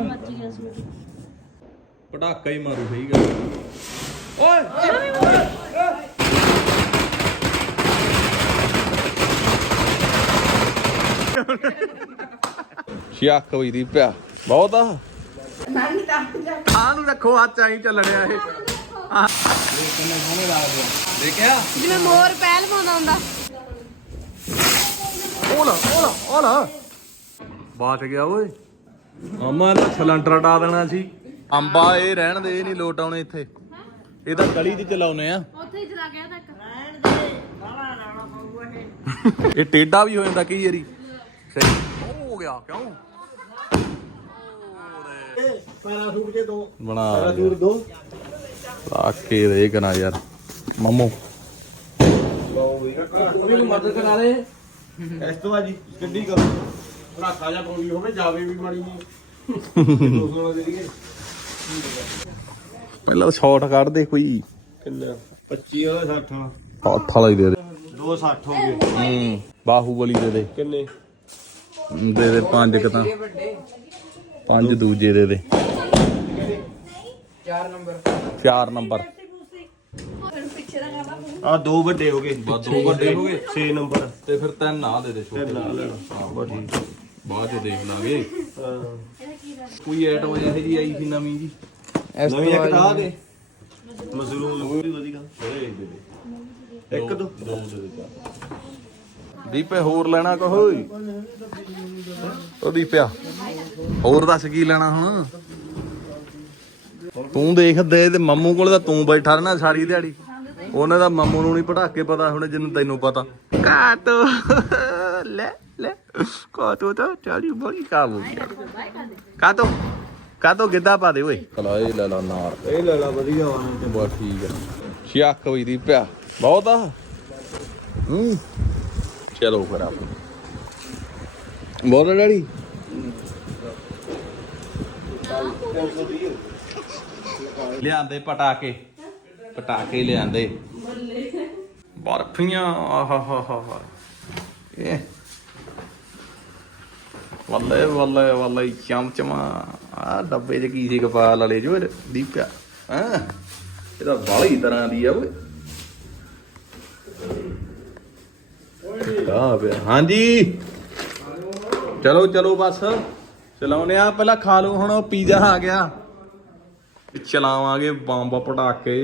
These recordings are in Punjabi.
ਮੱਚ ਗਿਆ ਸੀ ਪਟਾਕਾ ਹੀ ਮਾਰੂ ਸਹੀ ਗੱਲ ਓਏ! ਸ਼ਿਆਕ ਹੋਈ ਦੀ ਪਿਆ। ਬਹੁਤ ਆ। ਆ ਨੂੰ ਰੱਖੋ ਆ ਚਾਈ ਚੱਲਣਿਆ ਇਹ। ਦੇਖਿਆ? ਜਿਵੇਂ ਮੋਰ ਪਹਿਲ ਪਾਉਂਦਾ ਹੁੰਦਾ। ਓਲਾ ਓਲਾ ਓਲਾ ਬਾਟ ਗਿਆ ਓਏ। ਮਾਮਾ ਇਹਦਾ ਸਿਲੰਡਰ ਡਾ ਦੇਣਾ ਸੀ। ਅੰਬਾ ਇਹ ਰਹਿਣ ਦੇ ਇਹ ਨਹੀਂ ਲੋਟ ਆਉਣੇ ਇੱਥੇ। ਇਹ ਤਾਂ ਗਲੀ 'ਚ ਚਲਾਉਨੇ ਆ। ਉੱਥੇ ਹੀ ਚਲਾ ਗਿਆ ਤੱਕ। ਇਹ। ਟੇਡਾ ਵੀ ਹੋ ਜਾਂਦਾ ਕਈ ਵਾਰੀ। ਸਹੀ। ਉਹ ਹੋ ਗਿਆ ਕਿਉਂ? ਪੈਰਾਸ਼ੂਟ ਕੇ ਦੋ। ਬਣਾ ਪੈਰਾਸ਼ੂਟ ਦੋ। ਰੱਖ ਕੇ ਦੇ ਕਨਾ ਯਾਰ। ਮੰਮੂ। ਨੂੰ ਮਦਦ ਕਰਾ ਦੇ। ਇਸ ਤੋਂ ਬਾਜੀ ਗੱਡੀ ਕਰ। ਰਾਖਾ ਜਾ ਕੋਈ ਹੋਵੇ ਜਾਵੇ ਵੀ ਮਾੜੀ ਨਹੀਂ 200 ਨਾਲ ਦੇ ਦਈਏ ਪਹਿਲਾਂ ਸ਼ਾਟ ਕੱਢ ਦੇ ਕੋਈ। ਕਿੰਨਾ? 25 ਉਹਦਾ 60 ਵਾਲਾ? ਹੱਥ ਵਾਲਾ ਹੀ ਦੇ ਦੇ। 260 ਹੋ ਗਏ। ਹੂੰ ਬਾਹੂਬਲੀ ਦੇ ਦੇ। ਕਿੰਨੇ? ਦੇ ਦੇ ਪੰਜ ਕ ਤਾਂ। ਪੰਜ ਦੂਜੇ ਦੇ ਦੇ। 4 ਨੰਬਰ। 4 ਨੰਬਰ। ਆ ਦੋ ਵੱਡੇ ਹੋ ਗਏ। ਦੋ ਵੱਡੇ। ਹੋ ਗਏ। 6 ਨੰਬਰ। ਤੇ ਫਿਰ ਤਿੰਨ ਆ ਦੇ ਦੇ ਛੋਟੇ ਲਾ ਲੈਣਾ ਬਸ ਠੀਕ ਬਾਅਦ ਚ ਦੇਖ ਲਾਂਗੇ। ਹਾਂ। ਕੋਈ ਐਟਮ ਇਹੋ ਜੀ ਆਈ ਸੀ ਨਵੀਂ ਜੀ? ਨਵੀਂ ਇੱਕ ਤਾਂ ਆ ਗਏ। ਮਸਰੂਮ ਉਹ ਵੀ ਵਧੀਆ। ਹੋਏ ਇੱਕ ਦੇ ਦੇ। ਇੱਕ ਦੋ। ਦੋ ਦੇ ਦੇ ਦੀਪੇ ਹੋਰ ਲੈਣਾ ਕੋ ਹੋਈ ਉਹ ਦੀਪਿਆ ਹੋਰ ਦੱਸ ਕੀ ਲੈਣਾ ਹੁਣ? ਤੂੰ ਦੇਖ ਦੇ ਤੇ ਮੰਮੂ ਕੋਲ ਤਾਂ ਤੂੰ ਬੈਠਾ ਰਹਿਣਾ ਸਾਰੀ ਦਿਹਾੜੀ। ਉਹਨੇ ਦਾ ਮੰਮੂ ਨੂੰ ਨਹੀਂ ਪੜਾਕੇ ਪਤਾ ਹੁਣ ਜਿੰਨੂੰ ਤੈਨੂੰ ਪਤਾ। ਕਾਤੋ। ਲੈ ਲੈ। ਕਾਤੋ ਤਾਂ ਚਾਲੀ ਬੜੀ ਕਾਬੂ ਗਿਆ ਕਾਤੋ ਕਾਤੋ ਗਿੱਧਾ ਪਾ ਦੇ ਓਏ। ਚਲਾ ਇਹ ਲੈ ਲਾ ਨਾਰ। ਇਹ ਲੈ ਲਾ ਵਧੀਆ ਵਾ। ਬਾ ਠੀਕ ਆ। ਸ਼ਿਆਕ ਹੋਈ ਦੀ ਪਿਆ। ਬਹੁਤ ਆ। ਹੂੰ। ਚਲੋ ਫਿਰ ਆਪ। ਬੋਲ ਡੈਡੀ। ਲਿਆਂਦੇ ਪਟਾਕੇ ਪਟਾਕੇ ਲਿਆਂਦੇ। ਬਰਫੀਆਂ ਆਹਾ ਹਾ ਹਾ ਇਹ। ਵੱਲੇ ਵੱਲੇ ਵੱਲੇ ਚਮਚਮਾ। ਆ ਡੱਬੇ 'ਚ ਕੀ ਸੀ ਕਪਾਲ ਵਾਲੇ ਜੋ ਦੀਪਿਆ ਹਾਂ? ਇਹਦਾ ਬਾਲੀ ਤਰ੍ਹਾਂ ਦੀ ਆ ਓਏ। ਆ ਪਿਆ। ਹਾਂਜੀ। ਚਲੋ ਚਲੋ ਬਸ। ਚਲਾਉਨੇ ਆ, ਪਹਿਲਾਂ ਖਾ ਲਓ, ਹੁਣ ਉਹ ਪੀਜ਼ਾ ਆ ਗਿਆ। ਚਲਾਵਾਂਗੇ ਬੰਬ ਪਟਾਕੇ।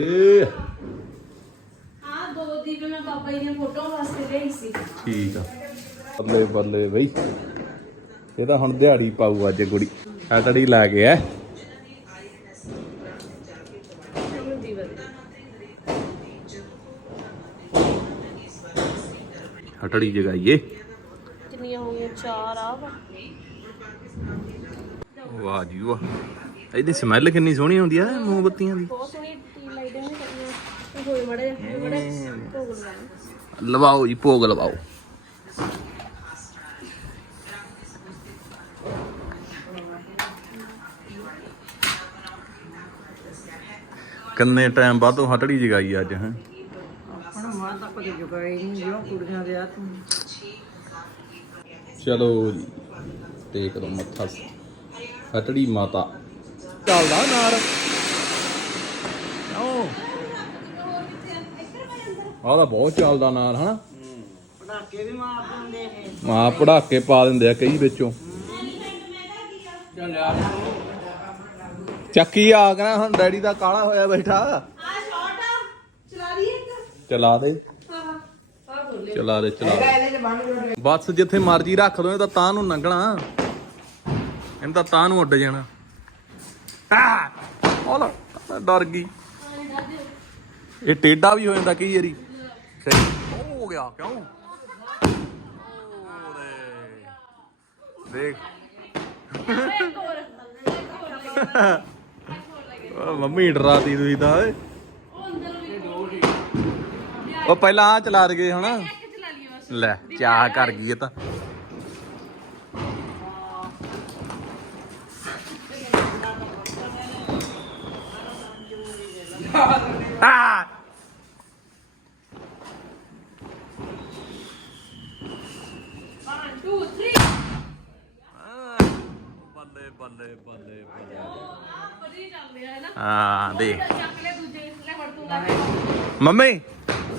ਆ ਦੋ ਦੀਵੇ ਮੈਂ ਬਾਬਾ ਜੀ ਦੀਆਂ ਫੋਟੋਆਂ ਵਾਸਤੇ ਲਈ ਸੀ। ਠੀਕ ਆ। ਬੱਲੇ ਬੱਲੇ ਬਈ। ਇਹ ਤਾਂ ਹੁਣ ਦਿਹਾੜੀ ਪਾਊ ਅੱਜ ਕੁੜੀ। ਸੈਟਰਡੇ ਲਾ ਕੇ ਐ ਹਟੜੀ ਜਗਾਈਏ। ਕਿੰਨੀਆਂ ਹੋ ਗਈਆਂ? ਚਾਰ ਆ। ਵਾਹ ਜੀ ਵਾਹ। ਇਹਦੀ ਸਮੈਲ ਕਿੰਨੀ ਸੋਹਣੀ ਹੁੰਦੀ ਆ ਮੋਮਬੱਤੀਆਂ ਦੀ। ਬਹੁਤ ਸੋਹਣੀ ਟੀ ਲਾਈਟਾਂ ਨੇ ਕਰਨੀਆਂ ਹੋਏ ਮੜੇ ਮੜੇ ਭੋਗ ਲਗਾਉਣਾ ਲਵਾਓ ਜੀ ਭੋਗ ਲਵਾਓ। ਕਿੰਨੇ ਟਾਈਮ ਬਾਅਦੋਂ ਹਟੜੀ ਜਗਾਈ ਅੱਜ ਹੈ? ਹੁਣ ਮਾਂ ਤਾਂ ਕਦੇ ਜੁਗਾਈ ਨਹੀਂ ਜਿਉਂ ਕੁੜੀਆਂ ਦੇ ਹੱਥ ਨੂੰ ਚਲੋ ਜੀ ਟੇਕ ਲਓ ਮੱਥਾ। ਹਟੜੀ ਮਾਤਾ। ਚੱਲਦਾ ਨਾਰ ਓ ਆਹ ਤਾਂ ਬਹੁਤ ਚੱਲਦਾ ਨਾਲ ਹਨਾ ਪੜਾਕੇ ਵੀ ਮਾਰ ਦਿੰਦੇ ਨੇ ਮਾਂ ਪੜਾਕੇ ਪਾ ਦਿੰਦੇ ਆ ਕਈ ਵਿੱਚੋਂ ਚੱਕੀ ਆ ਗਿਆ ਹੁਣ ਡੈਡੀ ਦਾ ਕਾਲਾ ਹੋਇਆ ਬੈਠਾ ਆ ਸ਼ਾਰਟ ਆ ਚਲਾ ਲਈ ਇੱਕ ਚਲਾ ਦੇ ਚਲਾ ਦੇ ਚਲਾ ਦੇ ਬਸ ਜਿੱਥੇ ਮਰਜ਼ੀ ਰੱਖ ਦੋ ਇਹ ਤਾਂ ਤਾਂ ਨੂੰ ਲੰਘਣਾ ਇਹਨੂੰ ਤਾਂ ਤਾਂ ਨੂੰ ਉੱਡ ਜਾਣਾ ਆ ਹੋਲਾ ਡਰ ਗਈ। ਇਹ ਟੇਡਾ ਵੀ ਹੋ ਜਾਂਦਾ ਕਈ ਵਾਰੀ। ਸਹੀ। ਹੋ ਗਿਆ, ਕਿਉਂ? ਓਰੇ ਦੇਖ। ਉਹ ਮੰਮੀ ਡਰਾਤੀ ਤੁਸੀਂ ਤਾਂ, ਓਏ। ਉਹ ਪਹਿਲਾਂ ਆ ਚਲਾ ਦਗੇ ਹੁਣ ਲੈ, ਚਾਹ ਕਰ ਗਈ ਇਹ ਤਾਂ ਆ One, two, three. ਬੱਲੇ ਬੱਲੇ ਬੱਲੇ ਬੱਲੇ ਵਧੀਆ ਚੱਲਦੇ ਆ ਨਾ ਹਾਂ ਦੇਖ ਚੱਕ ਲੈ ਦੂਜੇ ਲੈ ਫੜ ਤੂੰ ਲੱਗ ਮੰਮੀ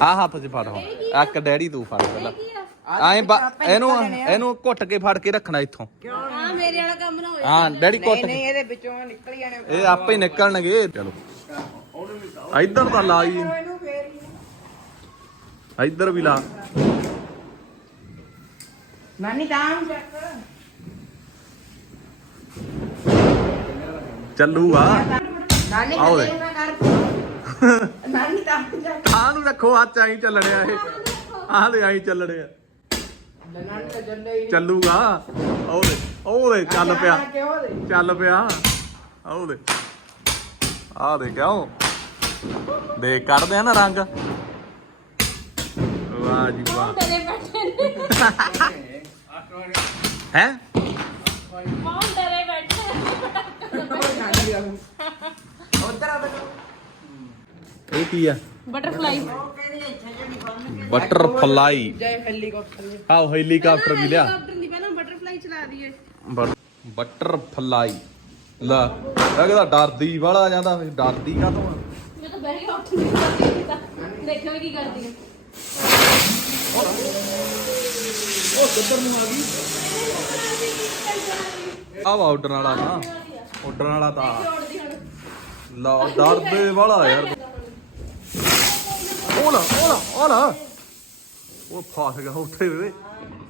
ਆ ਹੱਥ 'ਚ ਫੜ ਹੁਣ। ਇੱਕ ਡੈਡੀ ਤੂੰ ਫੜ ਪਹਿਲਾਂ। ਕੀ ਆ? ਐਂ ਇਹਨੂੰ ਇਹਨੂੰ ਘੁੱਟ ਕੇ ਫੜ ਕੇ ਰੱਖਣਾ ਇੱਥੋਂ। ਹਾਂ ਮੇਰੇ ਵਾਲਾ ਕੰਮ ਨਾ ਹੋਇਆ ਹਾਂ ਡੈਡੀ ਘੁੱਟ ਨਹੀਂ ਇਹਦੇ ਵਿੱਚੋਂ ਨਿਕਲ ਜਾਣੇ ਇਹ ਆਪੇ ਹੀ ਨਿਕਲਣਗੇ। ਚਲੋ। ਇੱਧਰ ਤਾਂ ਲਾ ਹੀ ਇੱਧਰ ਵੀ ਲਾ। ਨਾਨੀ ਤਾਂ ਚੱਕ। ਚੱਲੂਗਾ। ਨਾਨੀ ਆਓ ਮੈਂ ਨੂੰ ਰੱਖੋ ਆ ਚਾਈ ਚੱਲਣੇ ਆ ਇਹ। ਆਹ ਦੇ ਆਈ ਚੱਲਣੇ ਆ। ਚੱਲੂਗਾ। ਉਹ ਦੇ ਉਹ ਦੇ ਚੱਲ ਪਿਆ। ਚੱਲ ਪਿਆ। ਉਹ ਦੇ। ਆ ਦੇ ਕਿਉਂ? ਦੇ ਕੱਢਦੇ ਆ ਨਾ ਰੰਗ। ਵਾਹ ਜੀ ਵਾਹ। ਹੈ? ਕੌਣ ਡਰੇ ਬੈਠੇ ਉਧਰ ਆ ਬੇਟਾ ਇਹ ਕੀ ਆ? ਬਟਰਫਲਾਈ ਬਟਰਫਲਾਈ ਜੈ ਹੈਲੀਕਾਪਟਰ ਆਹ ਹੈਲੀਕਾਪਟਰ ਵੀ ਲਿਆ ਹੈਲੀਕਾਪਟਰ ਨਹੀਂ ਪਹਿਲਾਂ ਬਟਰਫਲਾਈ ਚਲਾ ਦਈਏ। ਬਟਰਫਲਾਈ ਲਾ ਲੱਗਦਾ ਡਰਦੀ ਵਾਲਾ ਜਾਂਦਾ ਡਰਦੀ ਕਾ ਤੋਂ ਮੈਂ ਤਾਂ ਬਹਿ ਕੇ ਉੱਠ ਨਹੀਂ ਸਕਦੀ ਤਾਂ ਦੇਖੋ ਵੀ ਕੀ ਕਰਦੀ ਹੈ। ਉਹ ਕਿੱਧਰ ਨੂੰ ਆ ਗਈ। ਆ ਵਾ ਉੱਡਣ ਵਾਲਾ ਨਾ ਉੱਡਣ ਵਾਲਾ ਤਾਂ। ਲਾ ਡਰਦੇ ਵਾਲਾ ਯਾਰ। ਓਲਾ ਓਲਾ ਓਲਾ ਉਹ ਫਸ ਗਿਆ ਉੱਥੇ ਓਏ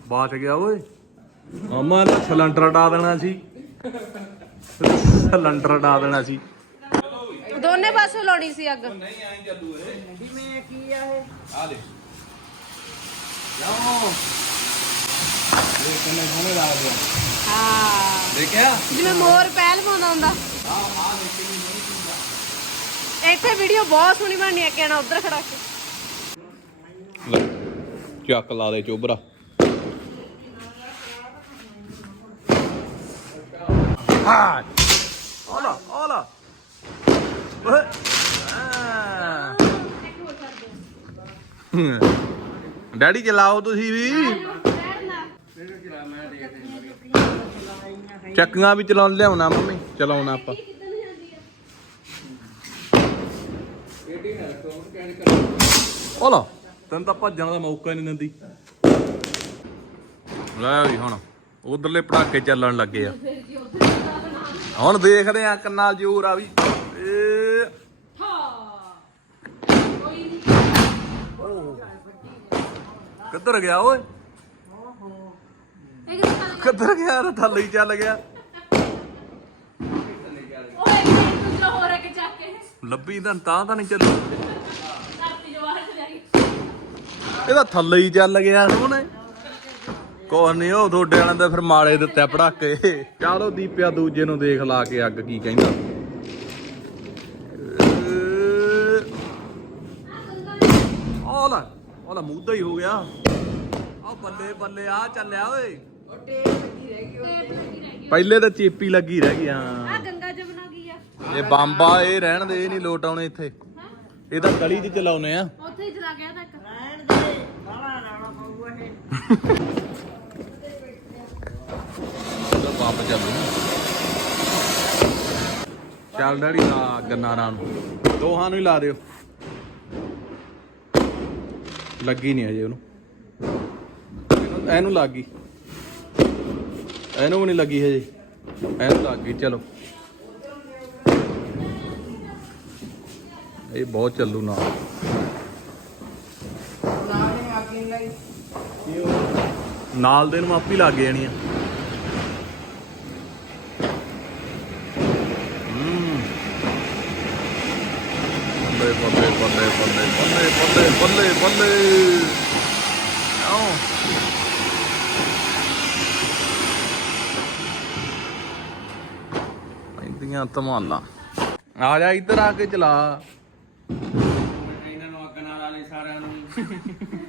ਬਾਚ ਗਿਆ ਓਏ? ਮਾਮਾ ਤਾਂ ਸਿਲੰਡਰ ਡਾ ਦੇਣਾ ਸੀ। ਸਿਲੰਡਰ ਡਾ ਦੇਣਾ ਸੀ। ਦੋਨੇ ਪਾਸੇ ਲਾਉਣੀ ਸੀ ਅੱਗ। ਨਹੀਂ ਐਂ ਚੱਲੂ ਏ ਜਿਵੇਂ ਕੀ ਆ ਇਹ? ਆ ਲੈ ਲਓ ਲੈ ਕਿੰਨੇ ਸੋਹਣੇ ਲੱਗਦੇ ਆ। ਹਾਂ। ਦੇਖਿਆ? ਜਿਵੇਂ ਮੋਰ ਪਹਿਲ ਪਾਉਂਦਾ ਹੁੰਦਾ। ਇੱਥੇ ਵੀਡੀਓ ਬਹੁਤ ਸੋਹਣੀ ਬਣਨੀ ਹੈ ਕਹਿਣਾ ਉਧਰ ਖੜਾ ਕੇ। ਲੈ ਚੱਕ ਲਾ ਦੇ ਚੋਬਰਾ। ਹਾਂ ਓਲਾ ਓਲਾ ਓਏ ਡੈਡੀ ਚਲਾਓ ਤੁਸੀਂ ਵੀ। ਚੱਕੀਆਂ ਵੀ ਚਲਾਉਣ ਲਿਆਉਣਾ ਮੰਮੀ, ਚਲਾਉਣਾ ਆਪਾਂ। ਓਲਾ ਤੈਨੂੰ ਤਾਂ ਭੱਜਣ ਦਾ ਮੌਕਾ ਹੀ ਨਹੀਂ ਦਿੰਦੀ। ਲੈ ਵੀ ਹੁਣ ਉਧਰਲੇ ਪੜਾਕੇ ਚੱਲਣ ਲੱਗੇ ਆ। ਹੁਣ ਦੇਖਦੇ ਆ ਕਿੰਨਾ ਜ਼ੋਰ ਆ ਵੀ। ਏ। ਕਿੱਧਰ ਗਿਆ ਓਏ? ਕਿੱਧਰ ਗਿਆ? ਤਾਂ ਥੱਲੇ ਹੀ ਚੱਲ ਗਿਆ। ਲੱਭੀ ਤਾਂ ਤਾਂ ਤਾਂ ਨਹੀਂ ਚੱਲੂ। ਇਹ ਤਾਂ ਥੱਲੇ ਹੀ ਚੱਲ ਗਿਆ ਉਹਨੇ ਕੋਈ ਨਹੀਂ ਉਹ ਤੁਹਾਡੇ ਵਾਲਿਆਂ ਦੇ ਫਿਰ ਮਾਲੇ ਦਿੱਤੇ ਪੜਾਕੇ। ਚਲੋ ਦੀਪਿਆ ਦੂਜੇ ਨੂੰ ਦੇਖ ਲਾ ਕੇ ਅੱਗ ਕੀ ਕਹਿੰਦਾ। ਓਲਾ ਓਲਾ ਮੂਦਾ ਹੀ ਹੋ ਗਿਆ। ਆ ਬੱਲੇ ਬੱਲੇ ਆ ਚੱਲਿਆ ਓਏ। ਉਹ ਟੇਪ ਲੱਗੀ ਰਹਿ ਗਈ ਉਹ ਪਹਿਲੇ ਤਾਂ ਚੇਪੀ ਲੱਗੀ ਰਹਿ ਗਈ ਹਾਂ। ਆ ਗੰਗਾ ਜਮਨਾ ਕੀ ਆ? ਇਹ ਬੰਬਾ ਇਹ ਰਹਿਣ ਦੇ ਇਹ ਨਹੀਂ ਲੋਟ ਆਉਣੇ ਇੱਥੇ। ਇਹ ਤਾਂ ਗਲੀ 'ਚ ਚਲਾਉਨੇ ਆ। ਉੱਥੇ ਹੀ ਚਲਾ ਗਿਆ ਤਾਂ ਇੱਕ ਰਹਿਣ ਦੇ ਬਾਲਾ ਲਾਉਣਾ ਪਊਗਾ ਇਹ ਚਲੋ ਵਾਪ ਚੱਲ ਡੈਡੀ ਲਾ ਗੰਨਾਰਾਂ ਨੂੰ। ਦੋਹਾਂ ਨੂੰ ਹੀ ਲਾ ਦਿਓ। ਲੱਗੀ ਨਹੀਂ ਅਜੇ ਉਹਨੂੰ। ਇਹਨੂੰ- ਇਹਨੂੰ ਲੱਗ। ਗਈ ਇਹਨੂੰ ਵੀ ਨਹੀਂ ਲੱਗੀ ਹਜੇ। ਇਹਨੂੰ ਲੱਗ ਗਈ ਚਲੋ। ਇਹ ਬਹੁਤ ਚੱਲੂ ਨਾਲ। ਲਾਉਣੇ ਆਪਣੀ ਲਈ। ਨਾਲ ਦੇ ਨੂੰ ਆਪੀ ਲੱਗ ਜਾਣੀਆਂ ਹੂੰ। ਬੱਲੇ ਬੱਲੇ ਬੱਲੇ ਬੱਲੇ ਬੱਲੇ ਬੱਲੇ ਬੱਲੇ ਬੱਲੇ ਆਓ। ਪੈਂਦੀਆਂ ਧਮਾਲਾਂ। ਆ ਜਾ ਇੱਧਰ ਆ ਕੇ ਚਲਾ। ਇਹਨਾਂ ਨੂੰ ਅੱਗ ਨਾਲ ਲਾ ਸਾਰਿਆਂ ਨੂੰ।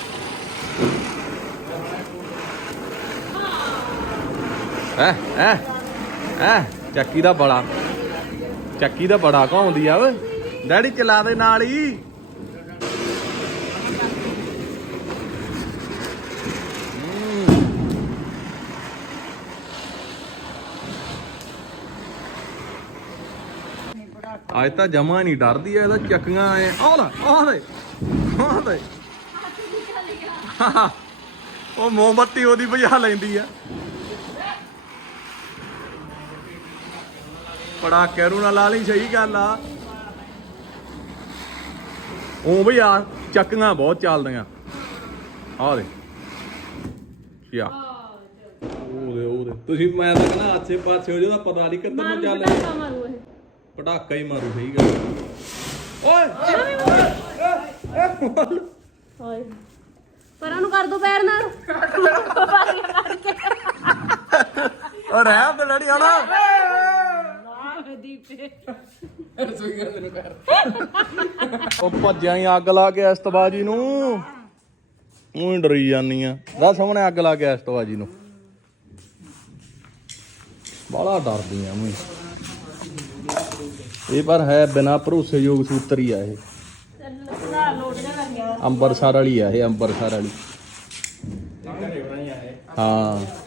ਹਾਂ ਹੈ ਹੈ ਚੱਕੀ ਦਾ ਬੜਾ। ਚੱਕੀ ਦਾ ਬੜਾ ਘਾਉਂਦੀ ਆ ਓਏ। ਡੈਡੀ ਚਲਾ ਦੇ ਨਾਲ ਹੀ। ਅੱਜ ਤਾਂ ਜਮਾ ਨਹੀਂ ਡਰਦੀ ਐ ਇਹਦਾ ਚੱਕੀਆਂ ਐ। ਆਹ ਲੈ ਆਹ ਲੈ ਆਹ ਲੈ। ਉਹ ਮੋਮਬੱਤੀ ਉਹਦੀ ਬੁਝਾ ਲੈਂਦੀ ਆ। ਬੜਾ ਕੈਰੂ ਨਾ ਲਾ ਲਈ ਸਹੀ ਗੱਲ ਆ। ਉਹ ਵੀ ਆ ਚੱਕੀਆਂ ਬਹੁਤ ਚੱਲਦੀਆਂ। ਆਹ ਦੇ ਯਾ ਉਹਦੇ ਉਹਦੇ ਤੁਸੀਂ ਮੈਂ ਤਾਂ ਕਹਿੰਦਾ ਆਸੇ ਪਾਸੇ ਹੋ ਜਾਦਾ ਪਤਾ ਨਹੀਂ ਕਿੱਧਰ ਨੂੰ ਚੱਲ ਮਾਰੂ ਇਹ? ਪਟਾਕਾ ਹੀ ਮਾਰੂ ਸਹੀ ਗੱਲ ਓਏ! ਓਏ ਪਰਾਂ ਨੂੰ ਕਰ ਦੋ ਪੈਰ ਨਾਲ। ਓ ਰਹਿ ਤੇ ਲੜੀ ਆਣਾ ਉਹ ਭੱਜਿਆ ਹੀ ਅੱਗ ਲਾ ਕੇ ਅਸਤਬਾਜੀ ਨੂੰ। ਉਹ ਡਰੀ ਜਾਨੀ ਆ। ਦਾ ਸਾਹਮਣੇ ਅੱਗ ਲਾ ਕੇ ਅਸਤਬਾਜੀ ਨੂੰ। ਬਾਲਾ ਡਰਦੀ ਆ ਮੈਂ ਇਹ ਪਰ ਹੈ ਬਿਨਾ ਭਰੋਸੇਯੋਗ ਸੂਤਰ ਹੀ ਆ ਇਹ। ਅੰਬਰਸਰ ਵਾਲੀ ਆ ਇਹ ਅੰਬਰਸਰ ਵਾਲੀ। ਹਾਂ।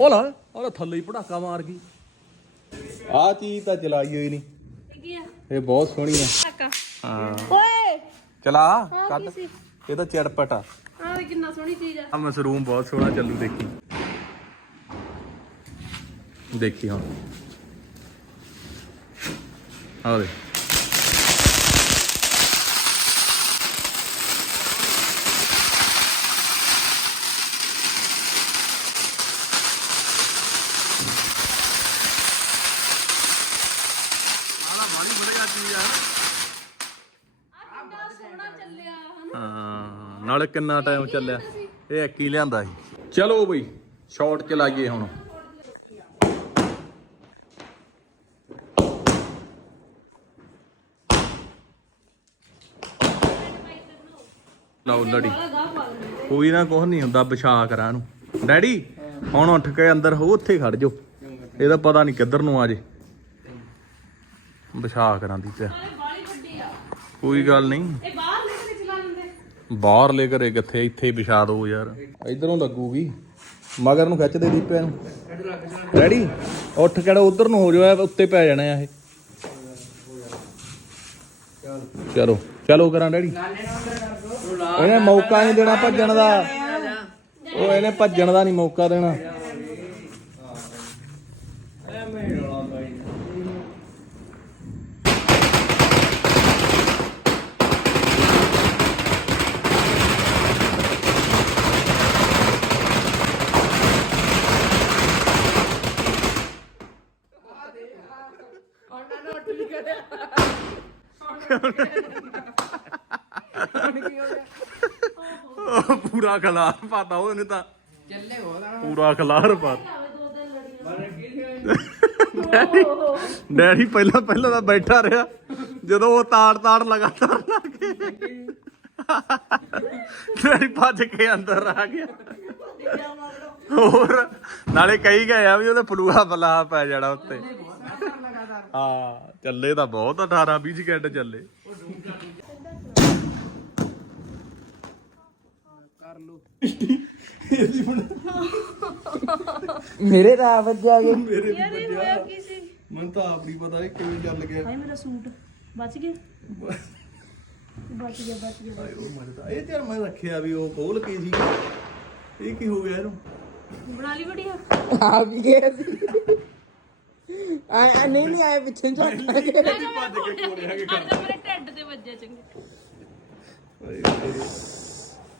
ਉਹ ਲਾ ਉਹ ਲਾ ਥੱਲੇ ਹੀ ਪੜਾਕਾ ਮਾਰ ਗਈ ਆ ਚੀਜ਼ ਤਾਂ ਚਲਾਈ ਹੋਈ ਨਹੀਂ। ਕੀ ਆ? ਇਹ ਬਹੁਤ ਸੋਹਣੀ ਆ। ਹਾਂ। ਓਏ! ਚਲਾ ਹਾਂ, ਕੱਢ। ਕੀ ਸੀ? ਇਹ ਤਾਂ ਚੜਪਟ ਆ। ਆਹ ਵੀ ਕਿੰਨਾ ਸੋਹਣੀ ਚੀਜ਼ ਆ। ਆ ਮਸ਼ਰੂਮ ਬਹੁਤ ਸੋਹਣਾ ਚੱਲੂ ਦੇਖੀ। ਦੇਖੀ ਹੁਣ। ਆ ਦੇ ਆਹ ਮਾੜੀ ਬੜਿਆ ਚੀਜ਼ ਆ ਕਿੰਨਾ ਸੋਹਣਾ ਚੱਲਿਆ ਹਨਾ ਹਾਂ ਨਾਲੇ ਕਿੰਨਾ ਟਾਈਮ ਚੱਲਿਆ? ਇਹ ਇੱਕ ਹੀ ਲਿਆਂਦਾ ਸੀ। ਚਲੋ ਬਈ ਸ਼ਾਰਟ ਚਲਾਈਏ ਹੁਣ। ਲਓ ਲੜੀ। ਕੋਈ ਨਾ ਕੁਝ ਨਹੀਂ ਹੁੰਦਾ, ਵਿਛਾ ਕਰਾਂ ਇਹਨੂੰ ਡੈਡੀ, ਹੁਣ ਉੱਠ ਕੇ ਅੰਦਰ ਹੋ ਉੱਥੇ ਖੜ ਜਾਓ। ਇਹਦਾ ਪਤਾ ਨਹੀਂ ਕਿੱਧਰ ਨੂੰ ਆ ਜੇ। ਵਿਛਾ ਕਰਾਂ ਦੀ ਤੇ। ਕੋਈ ਗੱਲ ਨਹੀਂ ਇਹ ਬਾਹਰ ਲੈ ਕੇ ਚਲਾ ਲੈਂਦੇ ਬਾਹਰ ਲੈ ਘਰੇ ਕਿੱਥੇ? ਇੱਥੇ ਵਿਛਾ ਦਿਓ ਯਾਰ। ਇਧਰੋਂ ਲੱਗੂਗੀ। ਮਗਰ ਨੂੰ ਖਿੱਚ ਦੇ ਦੀਪੇ ਨੂੰ। ਰੈਡੀ ਉੱਠ ਕਿਹੜਾ ਉਧਰ ਨੂੰ ਹੋ ਜਾਇਆ ਉੱਤੇ ਪੈ ਜਾਣਾ ਇਹ। ਚਲੋ ਚਲੋ ਕਰਾਂ, ਡੈਡੀ। ਇਹਨੇ ਮੌਕਾ ਨਹੀਂ ਦੇਣਾ ਭੱਜਣ ਦਾ। ਉਹ ਇਹਨੇ ਭੱਜਣ ਦਾ ਨਹੀਂ ਮੌਕਾ ਦੇਣਾ ਉਹ ਪੂਰਾ ਖਲਾਰ ਪਾਤਾ ਉਹਨੇ ਤਾਂ। ਚੱਲੇ ਪੂਰਾ ਖਲਾਰ ਪਾਤਾ ਡੈਡੀ ਪਹਿਲਾਂ ਪਹਿਲਾਂ ਤਾਂ ਬੈਠਾ ਰਿਹਾ। ਜਦੋਂ ਉਹ ਤਾੜ ਤਾੜ ਲਗਾਤਾਰ ਲੱਗੇ ਡੈਡੀ ਭੱਜ ਕੇ ਅੰਦਰ ਆ ਗਿਆ। ਹੋਰ ਨਾਲੇ ਕਹੀ ਗਏ ਆ ਵੀ ਉਹਦੇ ਪਲੂਆ ਬਲਾ ਪੈ ਜਾਣਾ ਉੱਤੇ। ਹਾਂ ਚੱਲੇ ਤਾਂ ਬਹੁਤ 18 20 ਸਕਿੰਟ ਚੱਲੇ। ਮੇਰੇ ਤਾਂ ਆ ਵੱਜਿਆ ਗਏ ਮੇਰੇ ਯਾਰ ਇਹ ਹੋਇਆ ਕੀ ਸੀ? ਮੈਨੂੰ ਤਾਂ ਆਪ ਨਹੀਂ ਪਤਾ ਇਹ ਕਿਵੇਂ ਚੱਲ ਗਿਆ। ਹਾਏ ਮੇਰਾ ਸੂਟ ਬਚ ਗਿਆ। ਬਚ ਗਿਆ ਬਚ ਗਿਆ ਹਾਏ ਉਹ ਮਰਦਾ ਇਹ ਤੇ ਯਾਰ ਮੈਂ ਰੱਖਿਆ ਵੀ ਉਹ ਖੋਲ ਕੇ ਸੀ। ਇਹ ਕੀ ਹੋ ਗਿਆ ਇਹਨੂੰ? ਬਣਾ ਲਈ ਵੱਡੀ ਆ ਆ ਵੀ ਗਿਆ ਸੀ। ਆ ਆ ਨਹੀਂ ਨਹੀਂ ਆਏ ਪਿੱਛੇ ਜਾ ਭੱਜ ਕੇ ਕੋਲੇ ਆ ਕੇ ਅੱਜ ਮੇਰੇ ਢਿੱਡ ਤੇ ਵੱਜਿਆ ਚੰਗੇ।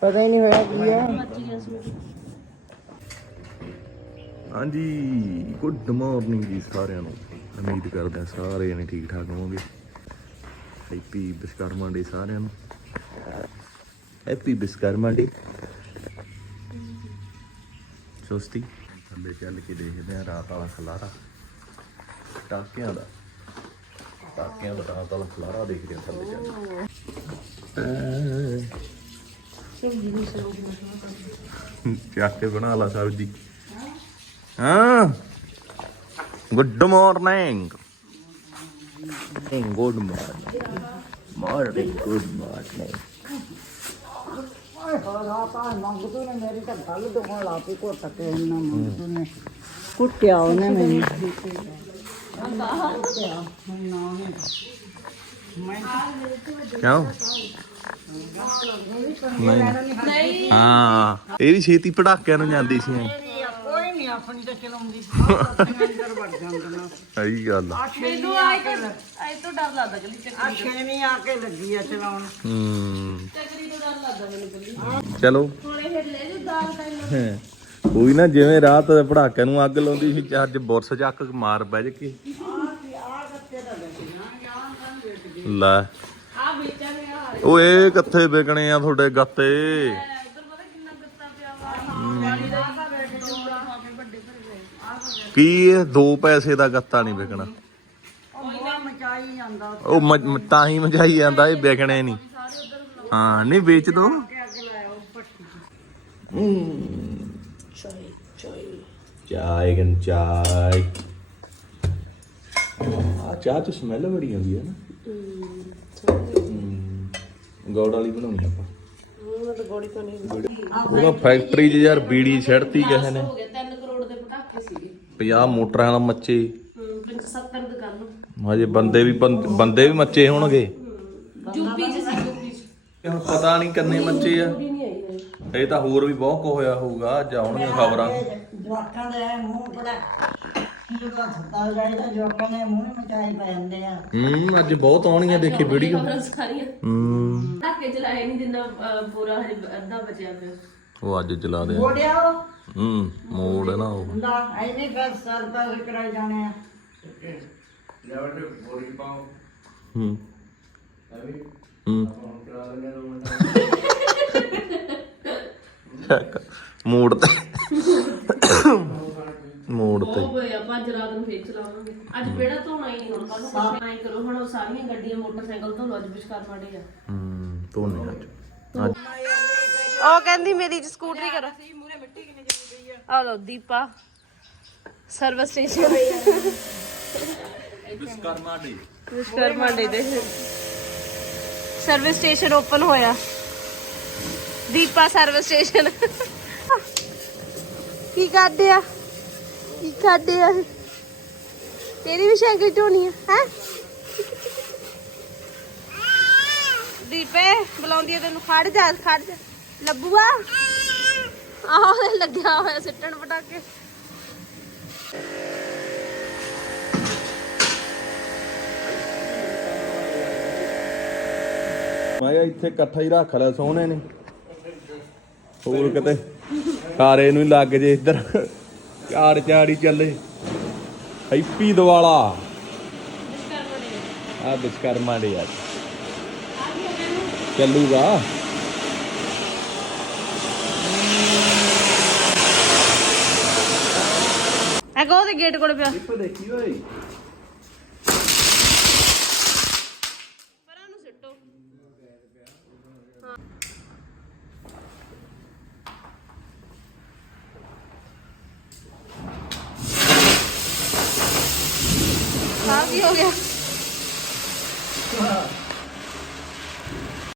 ਪਤਾ ਹੀ ਨਹੀਂ ਹੋਇਆ ਕੀ ਆ। ਹਾਂਜੀ ਗੁੱਡ ਮਾਰਨਿੰਗ ਜੀ ਸਾਰਿਆਂ ਨੂੰ। ਉਮੀਦ ਕਰਦਾ ਸਾਰੇ ਜਣੇ ਠੀਕ ਠਾਕ ਹੋਵੋਗੇ। ਹੈਪੀ ਬਿਸਕਰਮਾ ਡੇ ਸਾਰਿਆਂ ਨੂੰ। ਹੈਪੀ ਬਿਸਕਰਮਾ ਡੇ ਸੋਸਤੀ? ਥੱਲੇ ਚੱਲ ਕੇ ਦੇਖਦੇ ਆ ਰਾਤ ਵਾਲਾ ਖਲਾਰਾ। ਟਾਕਿਆਂ ਦਾ। ਟਾਕਿਆਂ ਦਾ ਰਾਤ ਵਾਲਾ ਖਲਾਰਾ ਦੇਖਦੇ ਆ ਥੱਲੇ ਚੱਲ ਚੱਕ ਕੇ ਬਣਾ ਲਾ ਸਬਜੀ। ਹਾਂ। Good morning good morning morning good morning ਕੁੱਟਿਆ ਉਹਨੇ ਮੈਨੂੰ। ਕਿਉਂ? ਨਹੀਂ। ਹਾਂ। ਇਹ ਵੀ ਛੇਤੀ ਪੜਾਕਿਆਂ ਨੂੰ ਜਾਂਦੀ ਸੀ ਕੋਈ ਨਹੀਂ ਆਪਣੀ ਤਾਂ ਚਲਾਉਂਦੀ ਅੰਦਰ ਵੜ ਜਾਂਦਾ ਸਹੀ ਗੱਲ ਆ। ਮੈਨੂੰ ਆਏ ਤੋਂ ਆਏ ਤੋਂ ਡਰ ਲੱਗਦਾ ਚੱਕਰੀ ਆ ਛੇਵੀਂ ਆ ਕੇ ਲੱਗੀ ਆ ਚਲਾਉਣ ਹੂੰ। ਚੱਕਰੀ ਤੋਂ ਡਰ ਲੱਗਦਾ ਮੈਨੂੰ ਕੱਲੀ ਚਲੋ। ਹੁਣ ਇਹ ਲੈ ਜੂ ਦਾਲ ਟਾਈਮ ਹੈਂ। ਕੋਈ ਨਾ ਜਿਵੇਂ ਰਾਤ ਪੜਾਕਿਆਂ ਨੂੰ ਅੱਗ ਲਾਉਂਦੀ ਸੀ ਅੱਜ ਬੁਰਸ ਚੱਕ ਮਾਰ ਕੇ। ਲੈ। ਆ ਉਹ ਇਹ ਕਿੱਥੇ ਵਿਕਣੇ ਆ ਤੁਹਾਡੇ ਗੱਤੇ? ਉਧਰ ਕੀ ਇਹ 2 ਪੈਸੇ ਦਾ ਗੱਤਾ ਨਹੀਂ ਵਿਕਣਾ? ਉਹ ਤਾਂ ਹੀ ਮਝਾਈ ਜਾਂਦਾ, ਇਹ ਵਿਕਣੇ ਨਹੀਂ। ਹਾਂ, ਨਹੀਂ, ਵੇਚ ਦੋ। ਕਿ ਅੱਗ ਲਾਇਆ ਗਨ ਚਾय ਆ ਚਾਹ ਚ ਸਮੈਲ ਬੜੀ ਆਉਂਦੀ ਹੈ ਨਾ। ਗੌੜ ਵਾਲੀ ਬਣਾਉਣੀ ਆਪਾਂ। ਉਹਦਾ ਫੈਕਟਰੀ 'ਚ ਯਾਰ ਬੀੜੀ ਛੱਡਤੀ ਕਿਸੇ ਨੇ। ਹੋ ਗਿਆ 3 ਕਰੋੜ ਦੇ ਪਟਾਕੇ ਸੀਗੇ। 50 ਮੋਟਰਾਂ ਨਾਲ ਮੱਚੇ ਹੂੰ 70 ਦੁਕਾਨ। ਹਜੇ ਬੰਦੇ ਵੀ ਬੰ- ਬੰਦੇ ਵੀ ਮੱਚੇ ਹੋਣਗੇ। ਯੂਪੀ ਚ ਸੀ ਯੂਪੀ ਚ। ਹੁਣ ਪਤਾ ਨਹੀਂ ਕਿੰਨੇ ਮੱਚੇ ਆ। ਨਹੀਂ ਆਈ ਹੈ ਇਹ ਤਾਂ ਹੋਰ ਵੀ ਬਹੁਤ ਕੁ ਹੋਇਆ ਹੋਊਗਾ ਜਾਉਣਗੀਆਂ ਖਬਰਾਂ। ਜਵਾਕਾਂ ਦੇ ਮੂੰਹ ਬੜਾ ਜਿਹਦਾ ਸੱਤਾ ਜਾਈਦਾ ਜਵਾਕਾਂ ਦੇ ਮੂੰਹ ਹੀ ਮਚਾਈ ਪੈ ਜਾਂਦੇ ਆ ਹੂੰ ਅੱਜ ਬਹੁਤ ਆਉਣੀਆਂ ਦੇਖੀ ਵੀਡੀਓ ਖਬਰਾਂ ਸਾਰੀਆਂ ਹੂੰ। ਪਟਾਕੇ ਚਲਾਏ ਨਹੀਂ ਜਿੰਨਾ ਅਹ, ਪੂਰਾ ਹਜੇ ਅੱਧਾ ਬਚਿਆ ਪਿਆ। ਉਹ ਅੱਜ ਚਲਾ ਦੇ ਮੋੜਿਆ ਉਹ? ਹੂੰ ਮੋੜ ਹੈ ਨਾ ਉਹ। ਹੁੰਦਾ ਐਨੇ ਕਰ ਸਾਲ ਪੈਸੇ ਕਰਾਈ ਜਾਣੇ ਆ। ਹੂੰ। ਹੂੰ। ਮੋੜ ਤੇ ਮੋੜ ਤੇ। ਉਹ ਹੋਇਆ ਆਪਾਂ ਅੱਜ ਰਾਤ ਨੂੰ ਫੇਰ ਚਲਾਵਾਂਗੇ। ਅੱਜ ਬੇੜਾ ਧੋਣਾ ਹੀ ਨਹੀਂ ਹੁਣ ਕੱਲ ਨੂੰ ਕੱਪੜੇ ਨਹੀਂ ਕਰੋ। ਹੁਣ ਉਹ ਸਾਰੀਆਂ ਗੱਡੀਆਂ ਮੋਟਰਸਾਈਕਲ ਲਓ ਅੱਜ ਵਿਚਕਾਰ ਮਾੜੇ ਆ। ਹੂੰ ਧੋਨੇ ਅੱਜ। ਅੱਜ ਉਹ ਕਹਿੰਦੀ ਮੇਰੀ ਸਕੂਟਰੀ ਕਰ। ਆ। ਲੋ Deepa. Service station Vishwakarma day Vishwakarma day ਦੇ। ਸਰਵਿਸ ਸਟੇਸ਼ਨ ਓਪਨ ਹੋਇਆ। ਦੀਪਾ ਸਰਵਿਸ ਸਟੇਸ਼ਨ ਕੀ ਕਰਦੇ ਆ? ਕੀ ਕਰਦੇ ਆ? ਤੇਰੀ ਵੀ ਸਾਈਕਲ ਢੋਣੀ ਆ, ਹੈ? ਦੀਪੇ, ਬੁਲਾਉਂਦੀ ਆ ਤੈਨੂੰ। ਖੜ ਜਾ ਖੜ ਜਾ। ਲੱਭੂਆ? ਆਹੋ, ਲੱਗਿਆ ਹੋਇਆ ਸਿੱਟਣ ਪਟਾਕੇ। ਮੈਂ ਕਿਹਾ ਇੱਥੇ ਇਕੱਠਾ ਹੀ ਰੱਖ ਲਿਆ ਸੋਹਣੇ ਨੇ। ਹੋਰ ਕਿਤੇ। ਕਾਰੇ ਨੂੰ ਹੀ ਲੱਗ ਜੇ ਇੱਧਰ। ਝਾੜ ਝਾੜੀ ਚੱਲੇ। ਹੈਪੀ ਦਿਵਾਲਾ। ਆ ਵਿਸ਼ਕਰਮਾ ਡੇ ਅੱਜ। ਚੱਲੂਗਾ। ਐ ਕੋ ਦੇ ਗੇਟ ਕੋਲ ਪਿਆ? ਇੱਥੇ ਦੇਖੀ ਓਏ।